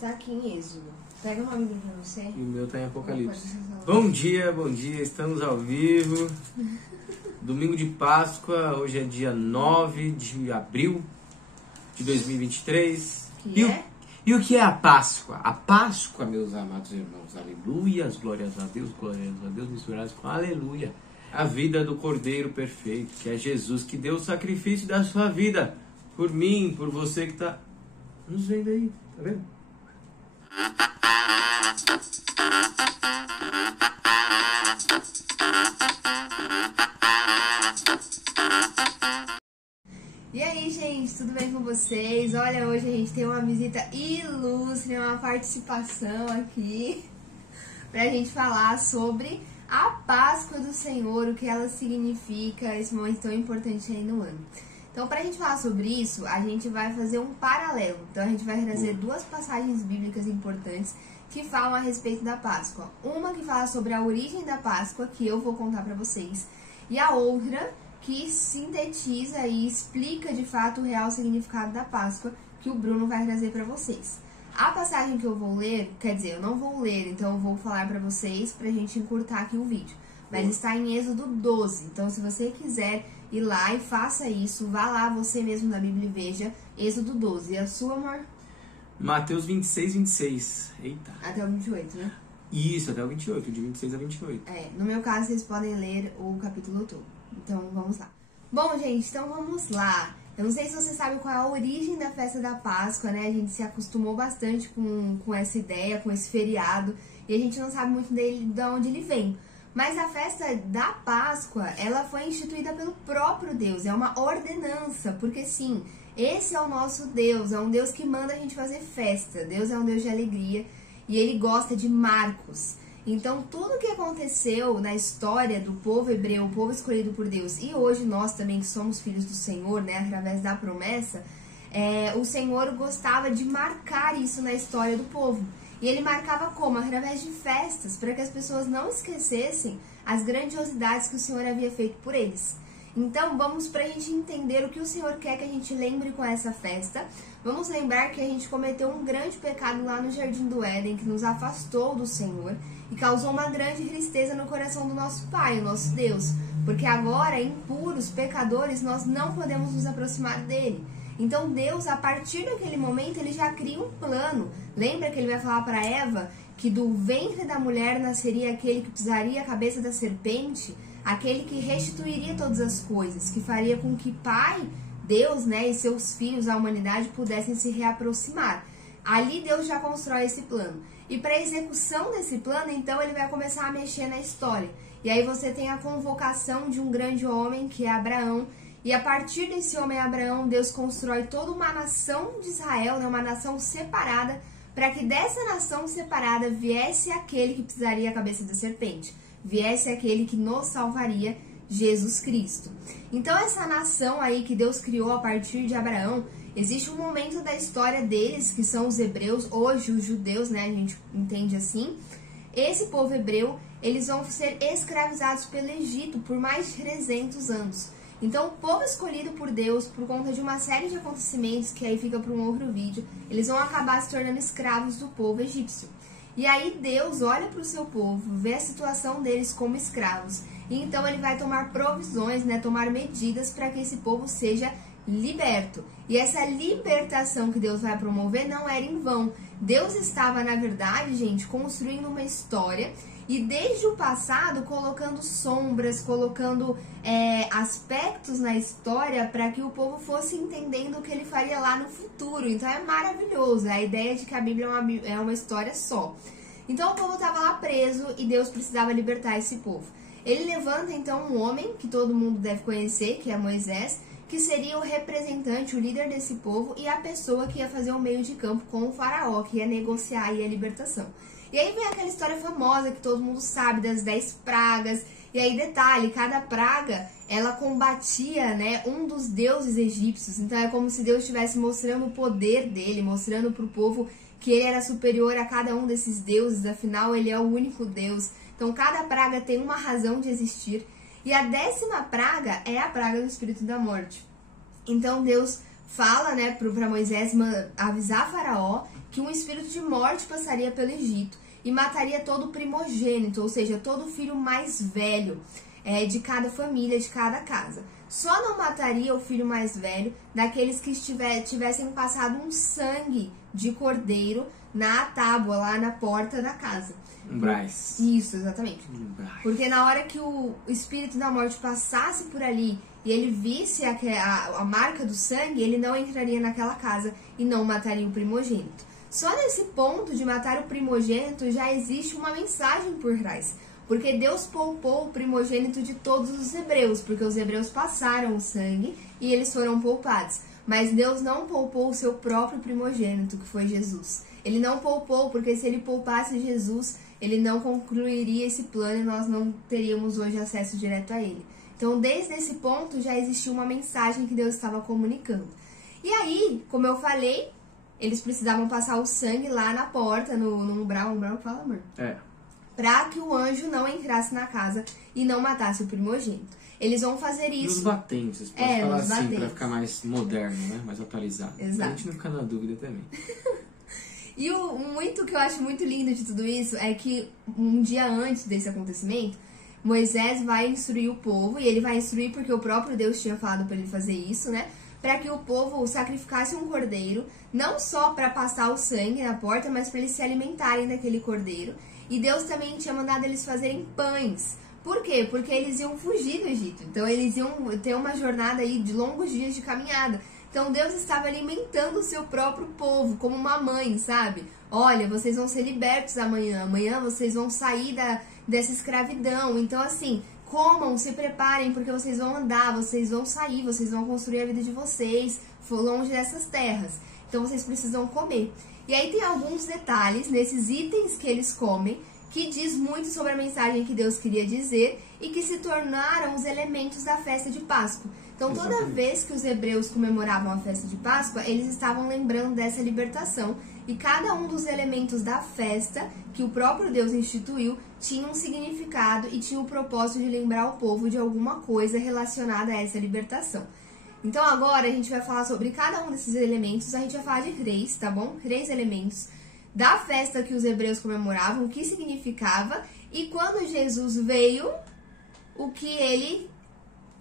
tá aqui em Êxodo. Pega uma Bíblia pra você. E o meu tá em Apocalipse. Bom dia, estamos ao vivo. Domingo de Páscoa, hoje é dia 9 de abril de 2023. E o que é a Páscoa? A Páscoa, meus amados irmãos, aleluias, glórias a Deus, misturados com aleluia. A vida do Cordeiro perfeito, que é Jesus, que deu o sacrifício da sua vida por mim, por você que tá nos vendo aí, tá vendo? E aí, gente, tudo bem com vocês? Olha, hoje a gente tem uma visita ilustre, uma participação aqui pra gente falar sobre a Páscoa do Senhor, o que ela significa, esse momento tão importante aí no ano. Então, pra gente falar sobre isso, a gente vai fazer um paralelo. Então, a gente vai trazer duas passagens bíblicas importantes que falam a respeito da Páscoa. Uma que fala sobre a origem da Páscoa, que eu vou contar pra vocês, e a outra que sintetiza e explica de fato o real significado da Páscoa, que o Bruno vai trazer pra vocês. A passagem que eu vou ler, quer dizer, eu não vou ler, então eu vou falar pra vocês pra gente encurtar aqui o vídeo. Mas está em Êxodo 12, então se você quiser ir lá e faça isso, vá lá você mesmo na Bíblia e veja Êxodo 12. E a sua, amor? Mateus 26, 26. Eita. Até o 28, né? Isso, até o 28, de 26 a 28. No meu caso, vocês podem ler o capítulo todo. Então, vamos lá. Bom, gente, então vamos lá. Eu não sei se você sabe qual é a origem da festa da Páscoa, né? A gente se acostumou bastante com essa ideia, com esse feriado, e a gente não sabe muito de onde ele vem. Mas a festa da Páscoa, ela foi instituída pelo próprio Deus, é uma ordenança, porque sim, esse é o nosso Deus, é um Deus que manda a gente fazer festa. Deus é um Deus de alegria e ele gosta de marcos. Então, tudo que aconteceu na história do povo hebreu, o povo escolhido por Deus, e hoje nós também que somos filhos do Senhor, né, através da promessa, o Senhor gostava de marcar isso na história do povo. E ele marcava como? Através de festas, para que as pessoas não esquecessem as grandiosidades que o Senhor havia feito por eles. Então, vamos para a gente entender o que o Senhor quer que a gente lembre com essa festa. Vamos lembrar que a gente cometeu um grande pecado lá no Jardim do Éden, que nos afastou do Senhor e causou uma grande tristeza no coração do nosso Pai, o nosso Deus. Porque agora, impuros, pecadores, nós não podemos nos aproximar dele. Então Deus, a partir daquele momento, ele já cria um plano. Lembra que ele vai falar para Eva que do ventre da mulher nasceria aquele que pisaria a cabeça da serpente, aquele que restituiria todas as coisas, que faria com que Pai, Deus, né, e seus filhos, a humanidade, pudessem se reaproximar. Ali Deus já constrói esse plano. E para a execução desse plano, então, ele vai começar a mexer na história. E aí você tem a convocação de um grande homem, que é Abraão. E a partir desse homem Abraão, Deus constrói toda uma nação de Israel, né, uma nação separada, para que dessa nação separada viesse aquele que pisaria a cabeça da serpente, viesse aquele que nos salvaria, Jesus Cristo. Então essa nação aí que Deus criou a partir de Abraão, existe um momento da história deles, que são os hebreus, hoje os judeus, né, a gente entende assim. Esse povo hebreu, eles vão ser escravizados pelo Egito por mais de 300 anos. Então, o povo escolhido por Deus, por conta de uma série de acontecimentos, que aí fica para um outro vídeo, eles vão acabar se tornando escravos do povo egípcio. E aí Deus olha para o seu povo, vê a situação deles como escravos, e então ele vai tomar provisões, né, tomar medidas para que esse povo seja liberto. E essa libertação que Deus vai promover não era em vão. Deus estava, na verdade, gente, construindo uma história e desde o passado colocando sombras, colocando aspectos na história para que o povo fosse entendendo o que ele faria lá no futuro. Então é maravilhoso, a ideia de que a Bíblia é uma história só. Então o povo estava lá preso e Deus precisava libertar esse povo. Ele levanta então um homem que todo mundo deve conhecer, que é Moisés, que seria o representante, o líder desse povo e a pessoa que ia fazer o meio de campo com o faraó, que ia negociar aí a libertação. E aí vem aquela história famosa que todo mundo sabe das 10 pragas. E aí detalhe, cada praga, ela combatia, né, um dos deuses egípcios. Então é como se Deus estivesse mostrando o poder dele, mostrando para o povo que ele era superior a cada um desses deuses. Afinal, ele é o único Deus. Então cada praga tem uma razão de existir. E a 10ª praga é a praga do espírito da morte. Então Deus fala, né, para Moisés avisar Faraó que um espírito de morte passaria pelo Egito e mataria todo o primogênito, ou seja, todo o filho mais velho de cada família, de cada casa. Só não mataria o filho mais velho daqueles que tivessem passado um sangue de cordeiro na tábua, lá na porta da casa. Umbrais. Isso, exatamente. Umbrais. Porque na hora que o espírito da morte passasse por ali e ele visse a marca do sangue, ele não entraria naquela casa e não mataria o primogênito. Só nesse ponto de matar o primogênito já existe uma mensagem por trás. Porque Deus poupou o primogênito de todos os hebreus, porque os hebreus passaram o sangue e eles foram poupados. Mas Deus não poupou o seu próprio primogênito, que foi Jesus. Ele não poupou, porque se ele poupasse Jesus, ele não concluiria esse plano e nós não teríamos hoje acesso direto a ele. Então, desde esse ponto, já existiu uma mensagem que Deus estava comunicando. E aí, como eu falei, eles precisavam passar o sangue lá na porta, no umbral. Umbral que fala, amor? Para que o anjo não entrasse na casa e não matasse o primogênito. Eles vão fazer isso... Nos batentes, pode falar assim, para ficar mais moderno, né? Mais atualizado. Exato. A gente não fica na dúvida também. E o que eu acho muito lindo de tudo isso é que um dia antes desse acontecimento, Moisés vai instruir o povo, e ele vai instruir porque o próprio Deus tinha falado para ele fazer isso, né? Para que o povo sacrificasse um cordeiro, não só para passar o sangue na porta, mas para eles se alimentarem daquele cordeiro. E Deus também tinha mandado eles fazerem pães. Por quê? Porque eles iam fugir do Egito. Então eles iam ter uma jornada aí de longos dias de caminhada. Então Deus estava alimentando o seu próprio povo, como uma mãe, sabe? Olha, vocês vão ser libertos amanhã. Amanhã vocês vão sair dessa escravidão. Então assim, comam, se preparem, porque vocês vão andar, vocês vão sair, vocês vão construir a vida de vocês longe dessas terras. Então vocês precisam comer. E aí tem alguns detalhes nesses itens que eles comem que diz muito sobre a mensagem que Deus queria dizer e que se tornaram os elementos da festa de Páscoa. Então toda vez que os hebreus comemoravam a festa de Páscoa, eles estavam lembrando dessa libertação e cada um dos elementos da festa que o próprio Deus instituiu tinha um significado e tinha o propósito de lembrar o povo de alguma coisa relacionada a essa libertação. Então agora a gente vai falar sobre cada um desses elementos, a gente vai falar de 3, tá bom? 3 elementos da festa que os hebreus comemoravam, o que significava e quando Jesus veio, o que ele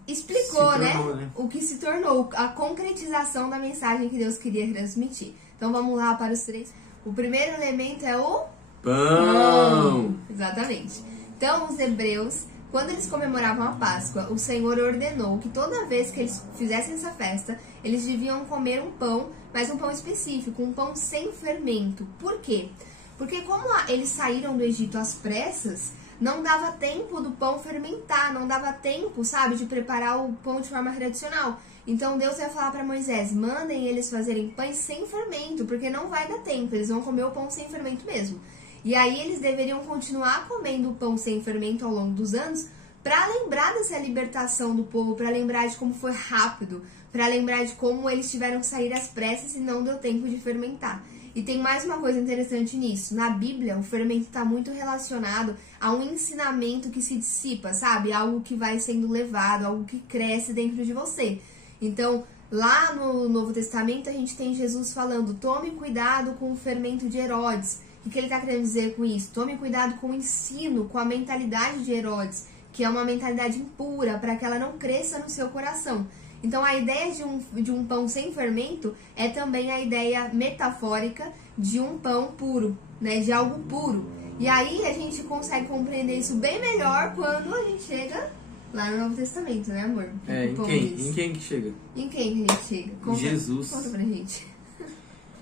explicou, né? O que se tornou a concretização da mensagem que Deus queria transmitir. Então vamos lá para os 3. O primeiro elemento é o pão. Exatamente. Então os hebreus, quando eles comemoravam a Páscoa, o Senhor ordenou que toda vez que eles fizessem essa festa, eles deviam comer um pão, mas um pão específico, um pão sem fermento. Por quê? Porque como eles saíram do Egito às pressas, não dava tempo do pão fermentar, não dava tempo, sabe, de preparar o pão de forma tradicional. Então Deus ia falar para Moisés, mandem eles fazerem pães sem fermento, porque não vai dar tempo, eles vão comer o pão sem fermento mesmo. E aí eles deveriam continuar comendo o pão sem fermento ao longo dos anos para lembrar dessa libertação do povo, para lembrar de como foi rápido, para lembrar de como eles tiveram que sair às pressas e não deu tempo de fermentar. E tem mais uma coisa interessante nisso. Na Bíblia, o fermento está muito relacionado a um ensinamento que se dissipa, sabe? Algo que vai sendo levado, algo que cresce dentro de você. Então, lá no Novo Testamento, a gente tem Jesus falando, tome cuidado com o fermento de Herodes. O que ele está querendo dizer com isso? Tome cuidado com o ensino, com a mentalidade de Herodes, que é uma mentalidade impura, para que ela não cresça no seu coração. Então, a ideia de um pão sem fermento é também a ideia metafórica de um pão puro, né? De algo puro. E aí, a gente consegue compreender isso bem melhor quando a gente chega lá no Novo Testamento, né, amor? Em quem que chega? Em quem que a gente chega? Conta, Jesus. Conta pra gente.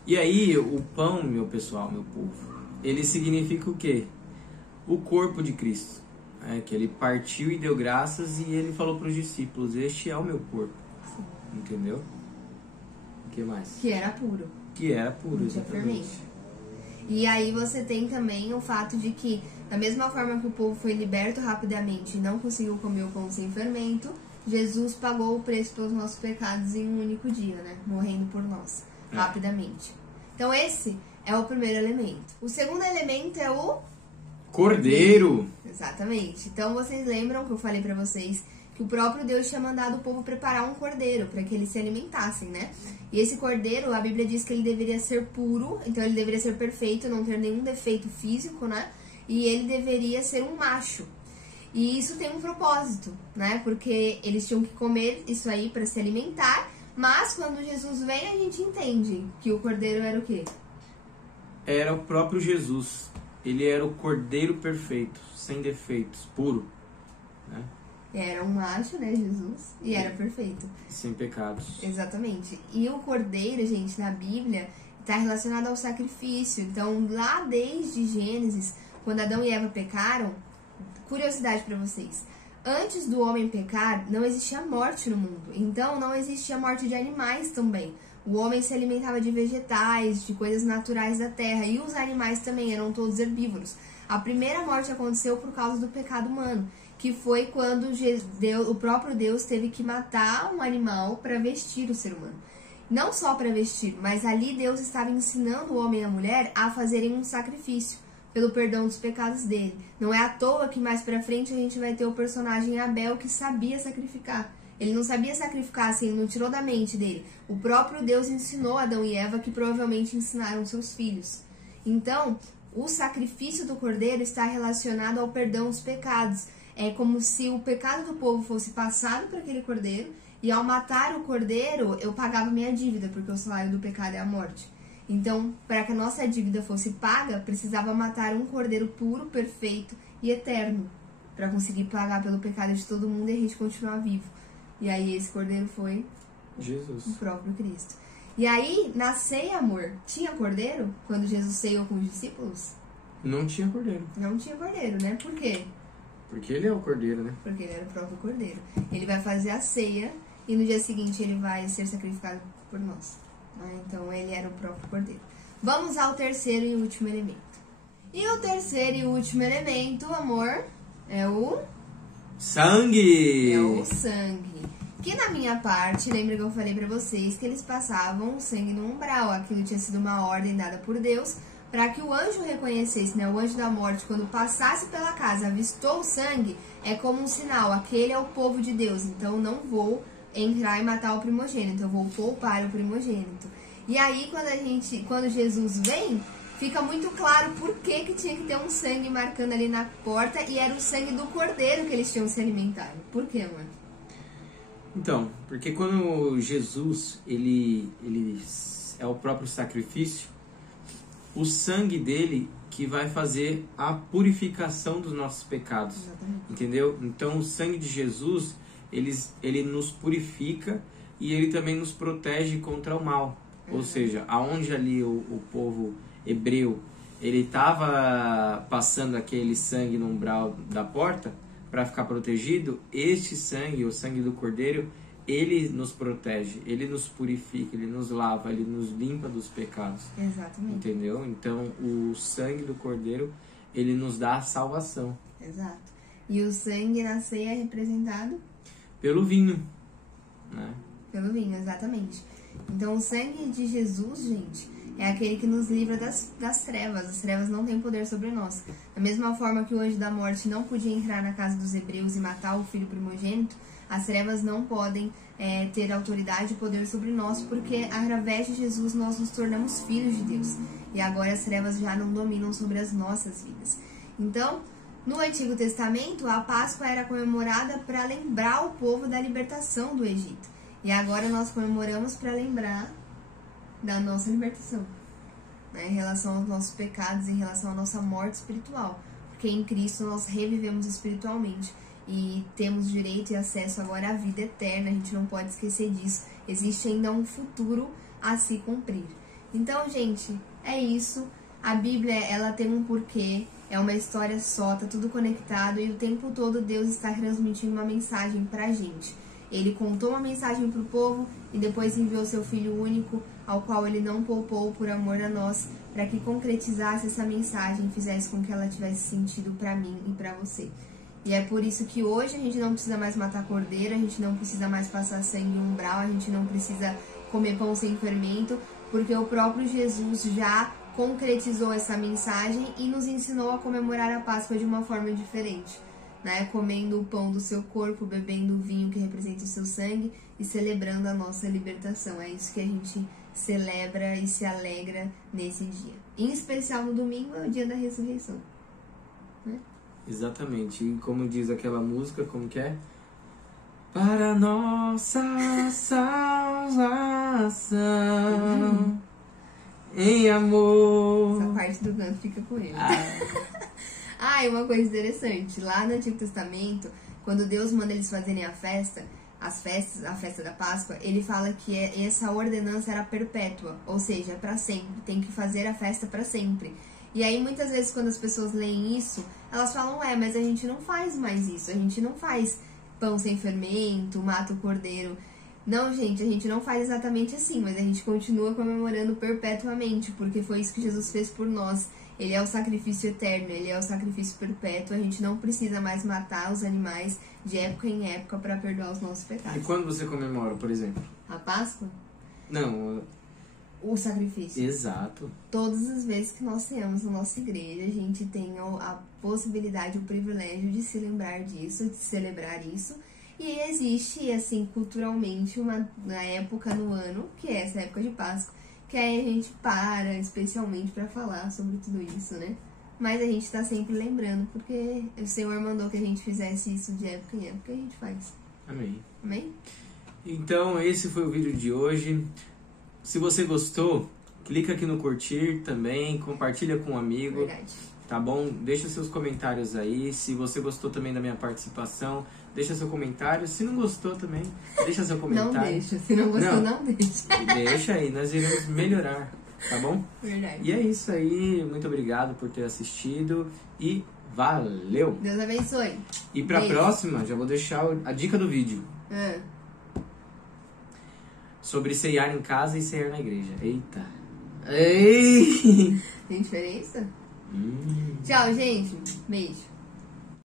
E aí, o pão, meu pessoal, meu povo, ele significa o quê? O corpo de Cristo. Que ele partiu e deu graças e ele falou para os discípulos, este é o meu corpo. Entendeu? O que mais? Que era puro. Que era puro, exatamente. E aí você tem também o fato de que, da mesma forma que o povo foi liberto rapidamente e não conseguiu comer o pão sem fermento, Jesus pagou o preço pelos nossos pecados em um único dia, né? Morrendo por nós, rapidamente. Então esse é o primeiro elemento. O segundo elemento é o cordeiro. Exatamente. Então vocês lembram que eu falei pra vocês que o próprio Deus tinha mandado o povo preparar um cordeiro para que eles se alimentassem, né? E esse cordeiro, a Bíblia diz que ele deveria ser puro, então ele deveria ser perfeito, não ter nenhum defeito físico, né? E ele deveria ser um macho. E isso tem um propósito, né? Porque eles tinham que comer isso aí para se alimentar, mas quando Jesus vem, a gente entende que o cordeiro era o quê? Era o próprio Jesus. Ele era o cordeiro perfeito, sem defeitos, puro, né? Era um macho, né, Jesus? E era perfeito. Sem pecados. Exatamente. E o cordeiro, gente, na Bíblia, está relacionado ao sacrifício. Então, lá desde Gênesis, quando Adão e Eva pecaram, curiosidade para vocês, antes do homem pecar, não existia morte no mundo. Então, não existia morte de animais também. O homem se alimentava de vegetais, de coisas naturais da terra. E os animais também eram todos herbívoros. A primeira morte aconteceu por causa do pecado humano, que foi quando o próprio Deus teve que matar um animal para vestir o ser humano. Não só para vestir, mas ali Deus estava ensinando o homem e a mulher a fazerem um sacrifício pelo perdão dos pecados dele. Não é à toa que mais pra frente a gente vai ter o personagem Abel, que sabia sacrificar. Ele não sabia sacrificar assim, ele não tirou da mente dele. O próprio Deus ensinou Adão e Eva, que provavelmente ensinaram seus filhos. Então, o sacrifício do cordeiro está relacionado ao perdão dos pecados. É como se o pecado do povo fosse passado para aquele cordeiro, e ao matar o cordeiro, eu pagava minha dívida, porque o salário do pecado é a morte. Então, para que a nossa dívida fosse paga, precisava matar um cordeiro puro, perfeito e eterno, para conseguir pagar pelo pecado de todo mundo e a gente continuar vivo. E aí esse cordeiro foi Jesus, o próprio Cristo. E aí, na ceia, amor, tinha cordeiro quando Jesus ceiou com os discípulos? Não tinha cordeiro. Não tinha cordeiro, né? Por quê? Porque ele é o cordeiro, né? Porque ele era o próprio cordeiro. Ele vai fazer a ceia e no dia seguinte ele vai ser sacrificado por nós. Então ele era o próprio cordeiro. Vamos ao terceiro e último elemento. E o terceiro e último elemento, amor, é o sangue. É o sangue. Que na minha parte, lembra que eu falei pra vocês que eles passavam o sangue no umbral. Aquilo tinha sido uma ordem dada por Deus para que o anjo reconhecesse, né? O anjo da morte, quando passasse pela casa, avistou o sangue, é como um sinal, aquele é o povo de Deus, então não vou entrar e matar o primogênito, eu vou poupar o primogênito. E aí, quando Jesus vem, fica muito claro por que tinha que ter um sangue marcando ali na porta, e era o sangue do cordeiro que eles tinham se alimentado. Por quê, amor? Então, porque quando Jesus, ele é o próprio sacrifício, o sangue dele que vai fazer a purificação dos nossos pecados. Exatamente. Entendeu? Então, o sangue de Jesus, ele nos purifica e ele também nos protege contra o mal. Ou seja, aonde ali o povo hebreu, ele estava passando aquele sangue no umbral da porta para ficar protegido, este sangue, o sangue do cordeiro, ele nos protege, ele nos purifica, ele nos lava, ele nos limpa dos pecados. Exatamente. Entendeu? Então, o sangue do cordeiro, ele nos dá a salvação. Exato. E o sangue na ceia é representado? Pelo vinho, né? Pelo vinho, exatamente. Então, o sangue de Jesus, gente, é aquele que nos livra das trevas. As trevas não têm poder sobre nós. Da mesma forma que o anjo da morte não podia entrar na casa dos hebreus e matar o filho primogênito, as trevas não podem ter autoridade e poder sobre nós, porque através de Jesus nós nos tornamos filhos de Deus. E agora as trevas já não dominam sobre as nossas vidas. Então, no Antigo Testamento, a Páscoa era comemorada para lembrar o povo da libertação do Egito. E agora nós comemoramos para lembrar da nossa libertação, né, em relação aos nossos pecados, em relação à nossa morte espiritual. Porque em Cristo nós revivemos espiritualmente e temos direito e acesso agora à vida eterna. A gente não pode esquecer disso. Existe ainda um futuro a se cumprir. Então, gente, é isso. A Bíblia, ela tem um porquê, é uma história só, tá tudo conectado e o tempo todo Deus está transmitindo uma mensagem pra gente. Ele contou uma mensagem pro povo e depois enviou seu Filho único, ao qual ele não poupou por amor a nós, para que concretizasse essa mensagem e fizesse com que ela tivesse sentido para mim e para você. E é por isso que hoje a gente não precisa mais matar cordeiro, a gente não precisa mais passar sangue em umbral, a gente não precisa comer pão sem fermento, porque o próprio Jesus já concretizou essa mensagem e nos ensinou a comemorar a Páscoa de uma forma diferente. né? Comendo o pão do seu corpo, bebendo o vinho que representa o seu sangue e celebrando a nossa libertação. É isso que a gente celebra e se alegra nesse dia. Em especial no domingo é o dia da ressurreição, né? Exatamente. E como diz aquela música, como que é? Para nossa salvação em amor. Essa parte do canto fica com ele. E uma coisa interessante. Lá no Antigo Testamento, quando Deus manda eles fazerem a festa da Páscoa, ele fala que essa ordenança era perpétua, ou seja, para sempre, tem que fazer a festa para sempre. E aí muitas vezes quando as pessoas leem isso, elas falam, mas a gente não faz mais isso, a gente não faz pão sem fermento, mata o cordeiro. Não, gente, a gente não faz exatamente assim, mas a gente continua comemorando perpetuamente, porque foi isso que Jesus fez por nós. Ele é o sacrifício eterno, ele é o sacrifício perpétuo. A gente não precisa mais matar os animais de época em época para perdoar os nossos pecados. E quando você comemora, por exemplo? A Páscoa? Não. O sacrifício. Exato. Todas as vezes que nós temos na nossa igreja, a gente tem a possibilidade, o privilégio de se lembrar disso, de celebrar isso. E existe, assim, culturalmente, uma época no ano, que é essa época de Páscoa, que aí a gente para especialmente para falar sobre tudo isso, né? Mas a gente tá sempre lembrando, porque o Senhor mandou que a gente fizesse isso de época em época, e a gente faz. Amém. Amém? Então, esse foi o vídeo de hoje. Se você gostou, clica aqui no curtir também, compartilha com um amigo. Verdade. Tá bom? Deixa seus comentários aí. Se você gostou também da minha participação, deixa seu comentário. Se não gostou também, deixa seu comentário. Não deixa. Se não gostou, não deixa. Deixa aí, nós iremos melhorar. Tá bom? Verdade. E é isso aí. Muito obrigado por ter assistido e valeu! Deus abençoe. E pra próxima, já vou deixar a dica do vídeo. Sobre ceiar em casa e ceiar na igreja. Eita! Ei! Tem diferença? Tchau, gente. Beijo.